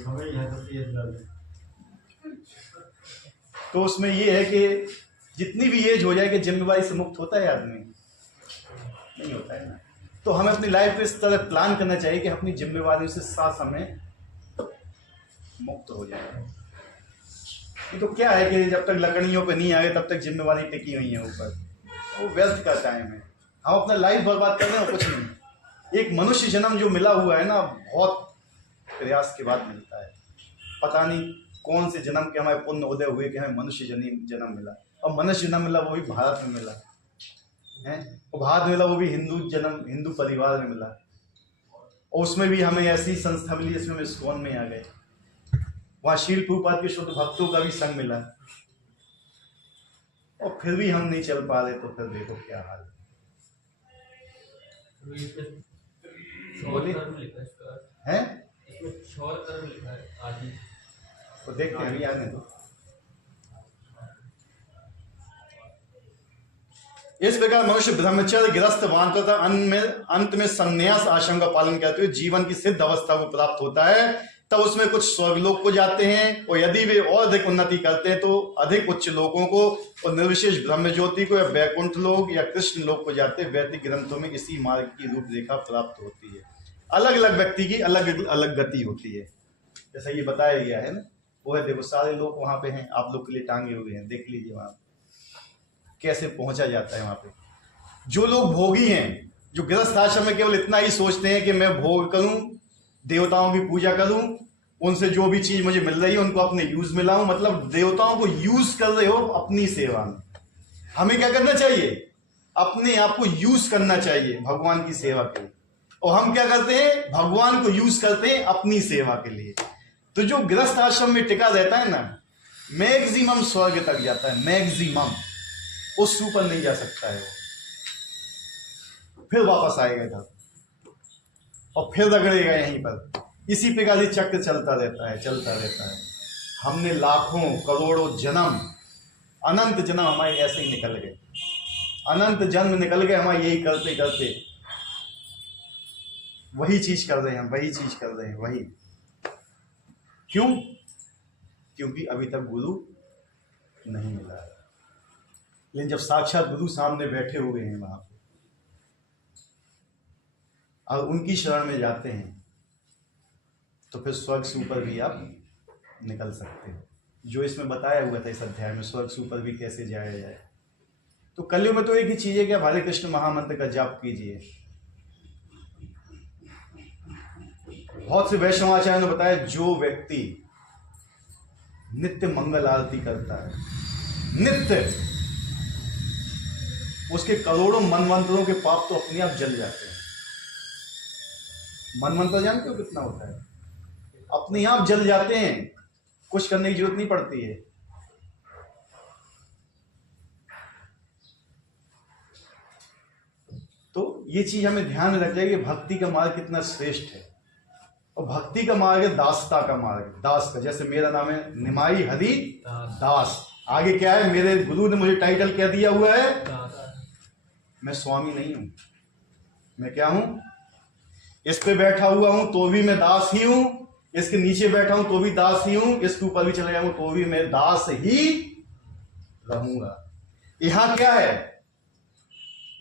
तो उसमें ये है कि जितनी भी एज हो जाए कि जिम्मेवारी से मुक्त होता है आदमी? नहीं होता है ना। तो हमें अपनी लाइफ को इस तरह प्लान करना चाहिए कि अपनी जिम्मेवारियों से साथ समय मुक्त हो जाए। ये तो क्या है कि जब तक लकड़ियों पे नहीं आए तब तक जिम्मेवारी टिकी हुई है ऊपर, वो व्यर्थ का टाइम है। हम अपना लाइफ बर्बाद कर रहे हैं, कुछ नहीं। एक मनुष्य जन्म जो मिला हुआ है ना, बहुत प्रयास के बाद मिलता है। पता नहीं कौन से जन्म के हमारे पुण्य उदय हुए कि हमें मनुष्य जन्म मिला। और मनुष्य जन्म मिला वो भी भारत में मिला है, और भारत में मिला वो भी हिंदू परिवार में मिला। और उसमें भी हमें ऐसी संस्था मिली जिसमें हम इस्कॉन में आ गए। वहाँ शील प्रभुपाद के शुद्ध भक्तों का भी संग मिला, और फिर भी हम नहीं चल पा रहे। तो फिर देखो क्या हाल है। तो देखते हैं, याद नहीं। तो इस प्रकार मनुष्य ब्रह्मचर्य, गृहस्थ, वानप्रस्थ, अंत में संन्यास आश्रम का पालन करते हुए जीवन की सिद्ध अवस्था को प्राप्त होता है। तब उसमें कुछ स्वर्गलोक को जाते हैं, और यदि वे और अधिक उन्नति करते हैं तो अधिक उच्च लोकों को और निर्विशेष ब्रह्म ज्योति को या वैकुंठ लोक या कृष्ण लोक को जाते हैं। वैदिक ग्रंथों में इसी मार्ग की रूपरेखा प्राप्त होती है। अलग अलग व्यक्ति की अलग अलग गति होती है, जैसा ये बताया गया है ना। वो है, देखो सारे लोग वहां पे हैं, आप लोग के लिए टांगे हुए हैं, देख लीजिए वहां कैसे पहुंचा जाता है। वहां पे जो लोग भोगी हैं, जो गृहस्थ आश्रम में केवल इतना ही सोचते हैं कि मैं भोग करूं, देवताओं की पूजा करूं, उनसे जो भी चीज मुझे मिल रही है उनको अपने यूज में लाऊं, मतलब देवताओं को यूज कर रहे हो अपनी सेवा में। हमें क्या करना चाहिए? अपने आप को यूज करना चाहिए भगवान की सेवा के लिए। और हम क्या करते हैं? भगवान को यूज करते हैं अपनी सेवा के लिए। तो जो गृहस्थ आश्रम में टिका रहता है ना, मैक्सिमम स्वर्ग तक जाता है, मैक्सिमम, उससे ऊपर नहीं जा सकता है वो। फिर वापस आएगा इधर और फिर रगड़ेगा यहीं पर। इसी प्रकार से चक्र चलता रहता है, चलता रहता है। हमने लाखों करोड़ों जन्म, अनंत जन्म हमारे ऐसे ही निकल गए, अनंत जन्म निकल गए हमारे यही करते करते। वही चीज कर रहे हैं हम, वही चीज कर रहे हैं, वही। क्यों? क्योंकि अभी तक गुरु नहीं मिला है। लेकिन जब साक्षात गुरु सामने बैठे हुए हैं वहां पे और उनकी शरण में जाते हैं, तो फिर स्वर्ग से ऊपर भी आप निकल सकते हो। जो इसमें बताया हुआ था इस अध्याय में, स्वर्ग से ऊपर भी कैसे जाया जाए। तो कलयुग में तो एक ही चीज है कि आप हरे कृष्ण महामंत्र का जाप कीजिए। बहुत से वैष्णवाचार्यों ने बताया, जो व्यक्ति नित्य मंगल आरती करता है, नित्य, उसके करोड़ों मनमंत्रों के पाप तो अपने आप जल जाते हैं। मनमंत्र जानते हो कितना होता है? अपने आप जल जाते हैं, कुछ करने की जरूरत नहीं पड़ती है। तो ये चीज हमें ध्यान में रख जाए कि भक्ति का मार्ग कितना श्रेष्ठ है। और भक्ति का मार्ग है दासता का मार्ग, दास का। जैसे मेरा नाम है निमाई हरि दास। आगे क्या है? मेरे गुरु ने मुझे टाइटल क्या दिया हुआ है? मैं स्वामी नहीं हूं। मैं क्या हूं? इस पे बैठा हुआ हूं तो भी मैं दास ही हूं, इसके नीचे बैठा हूं तो भी दास ही हूं, इसके ऊपर भी चले जाऊं तो भी मैं दास ही रहूंगा। यहां क्या है?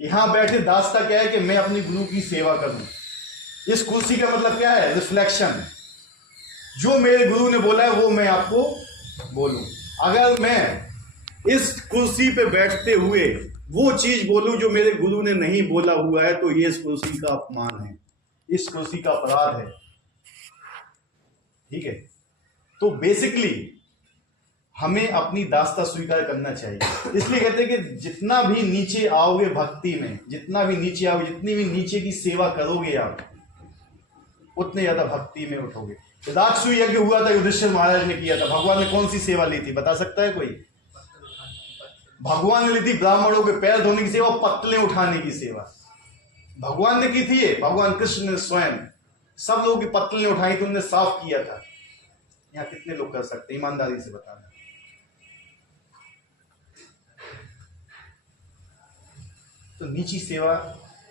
यहां बैठे दासता क्या है कि मैं अपनी गुरु की सेवा करूं। इस कुर्सी का मतलब क्या है? रिफ्लेक्शन। जो मेरे गुरु ने बोला है वो मैं आपको बोलूं। अगर मैं इस कुर्सी पे बैठते हुए वो चीज बोलूं जो मेरे गुरु ने नहीं बोला हुआ है, तो ये इस कुर्सी का अपमान है, इस कुर्सी का अपराध है। ठीक है? तो बेसिकली हमें अपनी दास्ता स्वीकार करना चाहिए। इसलिए कहते हैं कि जितना भी नीचे आओगे भक्ति में, जितना भी नीचे आओगे, जितनी भी नीचे की सेवा करोगे आप, उतने ज्यादा भक्ति में उठोगे। राजसूय यज्ञ हुआ था, युधिष्ठिर महाराज ने किया था। भगवान ने कौन सी सेवा ली थी? बता सकता है कोई? भगवान ने ली थी ब्राह्मणों के पैर धोने की सेवा, पत्तलें उठाने की सेवा। भगवान ने की थी ये, भगवान कृष्ण ने स्वयं सब लोगों की पत्तलें उठाई थी, उन्होंने साफ किया था। यहां कितने लोग कर सकते? ईमानदारी से बताना। तो नीची सेवा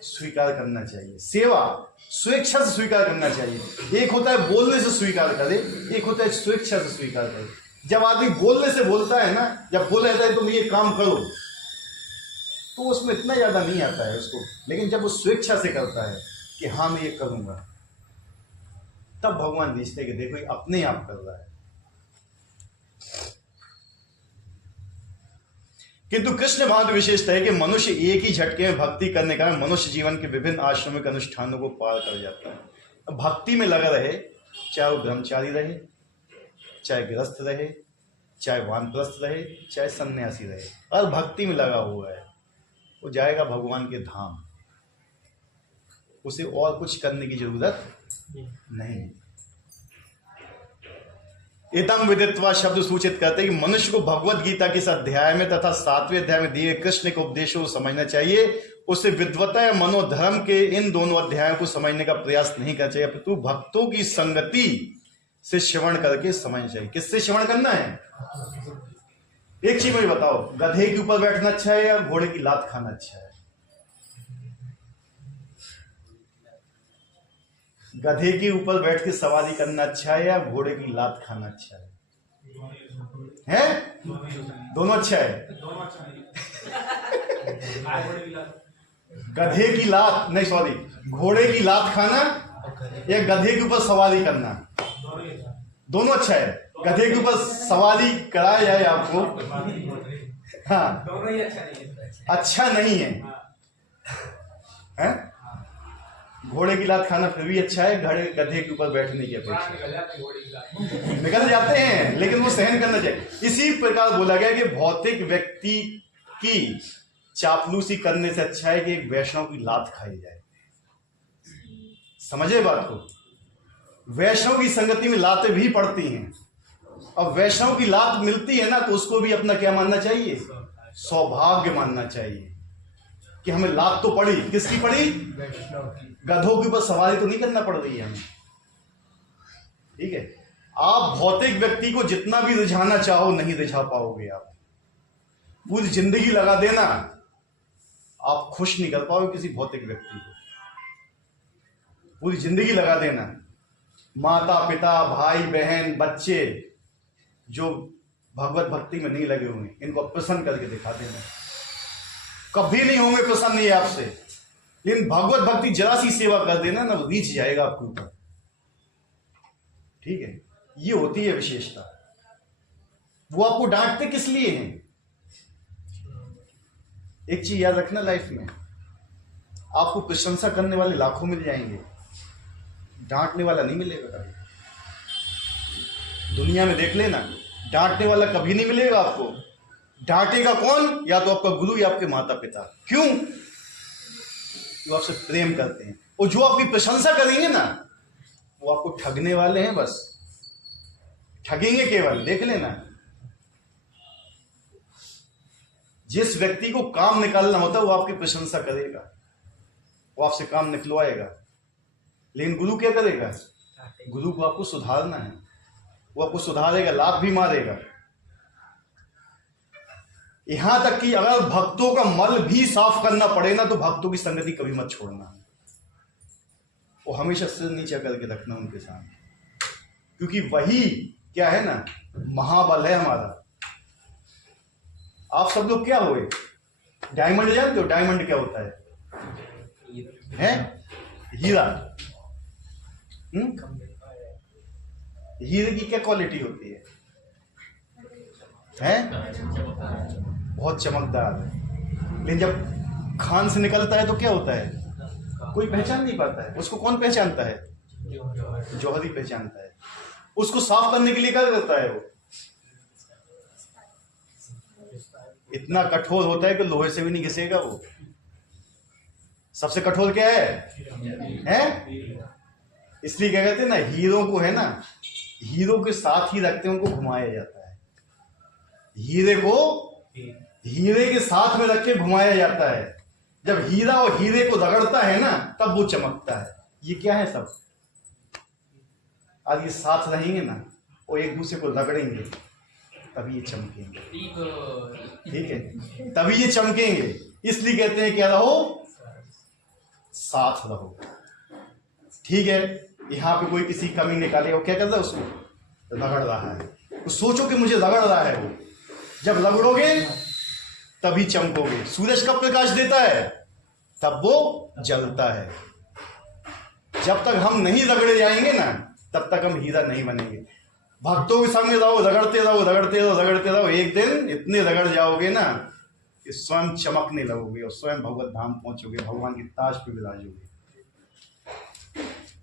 स्वीकार करना चाहिए, सेवा स्वेच्छा से स्वीकार करना चाहिए। एक होता है बोलने से स्वीकार करे, एक होता है स्वेच्छा से स्वीकार करे। जब आदमी बोलने से बोलता है ना, जब बोला जाता है तुम ये काम करो, तो उसमें इतना ज्यादा नहीं आता है उसको। लेकिन जब वो स्वेच्छा से करता है कि हाँ मैं ये करूंगा, तब भगवान देखते हैं कि देखो ये अपने आप कर रहा है। किंतु कृष्ण भाव विशेषता है कि मनुष्य एक ही झटके में भक्ति करने का मनुष्य जीवन के विभिन्न आश्रमों के अनुष्ठानों को पार कर जाता है। भक्ति में लगा रहे, चाहे वो ब्रह्मचारी रहे, चाहे गृहस्थ रहे, चाहे वानप्रस्थ रहे, चाहे सन्यासी रहे, और भक्ति में लगा हुआ है, वो जाएगा भगवान के धाम। उसे और कुछ करने की जरूरत नहीं। एतम विदित्वा शब्द सूचित करते हैं कि मनुष्य को भगवत गीता के इस अध्याय में तथा 7वें अध्याय में दिए कृष्ण के उपदेशों को समझना चाहिए। उसे विद्वता या मनोधर्म के इन दोनों अध्यायों को समझने का प्रयास नहीं करना चाहिए, अपितु भक्तों की संगति से श्रवण करके समझना चाहिए। किससे श्रवण करना है? एक चीज मुझे बताओ, गधे के ऊपर बैठना अच्छा है या घोड़े की लात खाना अच्छा है? गधे के ऊपर बैठ के सवारी करना अच्छा है या घोड़े की लात खाना अच्छा है? हैं? दोनों अच्छा है। गधे की लात नहीं, सॉरी, घोड़े की लात खाना या गधे के ऊपर सवारी करना, दोनों अच्छा है। गधे के ऊपर सवारी कराया जाए आपको, हाँ, दोनों ही अच्छा नहीं है। अच्छा नहीं है, हैं? घोड़े की लात खाना फिर भी अच्छा है, गधे के ऊपर बैठने की अपेक्षा। निकल जाते हैं, लेकिन वो सहन करना चाहिए। इसी प्रकार बोला गया कि भौतिक व्यक्ति की चापलूसी करने से अच्छा है कि एक वैष्णव की लात खाई जाए। समझे बात को? वैष्णव की संगति में लातें भी पड़ती हैं, और वैष्णव की लात मिलती है ना, तो उसको भी अपना क्या मानना चाहिए? सौभाग्य मानना चाहिए कि हमें लात तो पड़ी। किसकी पड़ी? गधों के ऊपर सवारी तो नहीं करना पड़ रही है हमें। ठीक है, आप भौतिक व्यक्ति को जितना भी रिझाना चाहो नहीं रिझा पाओगे। आप पूरी जिंदगी लगा देना, आप खुश नहीं कर पाओगे किसी भौतिक व्यक्ति को। पूरी जिंदगी लगा देना, माता पिता भाई बहन बच्चे जो भगवत भक्ति में नहीं लगे हुए, इनको प्रसन्न करके दिखा देना। कभी नहीं होंगे प्रसन्न ये आपसे, लेकिन भगवत भक्ति जरा सी सेवा कर देना ना, वो रीच जाएगा आपके ऊपर। ठीक है, ये होती है विशेषता। वो आपको डांटते किस लिए हैं? एक चीज याद रखना, लाइफ में आपको प्रशंसा करने वाले लाखों मिल जाएंगे, डांटने वाला नहीं मिलेगा कभी। दुनिया में देख लेना, डांटने वाला कभी नहीं मिलेगा आपको। डांटेगा कौन? या तो आपका गुरु या आपके माता पिता। क्यों? जो आपसे प्रेम करते हैं। और जो आपकी प्रशंसा करेंगे ना, वो आपको ठगने वाले हैं, बस ठगेंगे केवल। देख लेना, जिस व्यक्ति को काम निकालना होता है वो आपकी प्रशंसा करेगा, वो आपसे काम निकलवाएगा। लेकिन गुरु क्या करेगा? गुरु को आपको सुधारना है, वो आपको सुधारेगा, लात भी मारेगा। यहां तक कि अगर भक्तों का मल भी साफ करना पड़े ना, तो भक्तों की संगति कभी मत छोड़ना। वो हमेशा सिर नीचा करके रखना उनके सामने, क्योंकि वही क्या है ना, महाबल है हमारा। आप सब लोग क्या हुए? डायमंड जानते हो? डायमंड क्या होता है? हीरा। हीरे की क्या क्वालिटी होती है? बहुत चमकदार है। लेकिन जब खान से निकलता है तो क्या होता है? कोई पहचान नहीं पाता है उसको। कौन पहचानता है? जौहरी पहचानता है। उसको साफ करने के लिए क्या करता है? वो इतना कठोर होता है कि लोहे से भी नहीं घिसेगा वो। सबसे कठोर क्या है? इसलिए क्या कहते हैं ना, हीरो को है ना, हीरो के साथ ही रखते हैं, उनको घुमाया जाता है। हीरे को हीरे के साथ में रख के घुमाया जाता है। जब हीरा और हीरे को रगड़ता है ना, तब वो चमकता है। ये क्या है सब? आज ये साथ रहेंगे ना, और एक दूसरे को रगड़ेंगे, तभी ये चमकेंगे। ठीक है, तभी ये चमकेंगे। इसलिए कहते हैं क्या रहो? साथ रहो। ठीक है, यहां पे कोई किसी कमी निकालेगा, वो क्या कर रहा है? उसको रगड़ रहा है। तो सोचो कि मुझे रगड़ रहा है वो। जब रगड़ोगे तभी चमकोगे। सूरज कब प्रकाश देता है? तब वो जलता है। जब तक हम नहीं रगड़े जाएंगे ना, तब तक हम हीरा नहीं बनेंगे। भक्तों के सामने रहो, रगड़ते रहो, रगड़ते रहो, रगड़ते रहो। एक दिन इतने रगड़ जाओगे ना कि स्वयं चमकने लगोगे और स्वयं भगवत धाम पहुंचोगे, भगवान की ताज पे विराजोगे।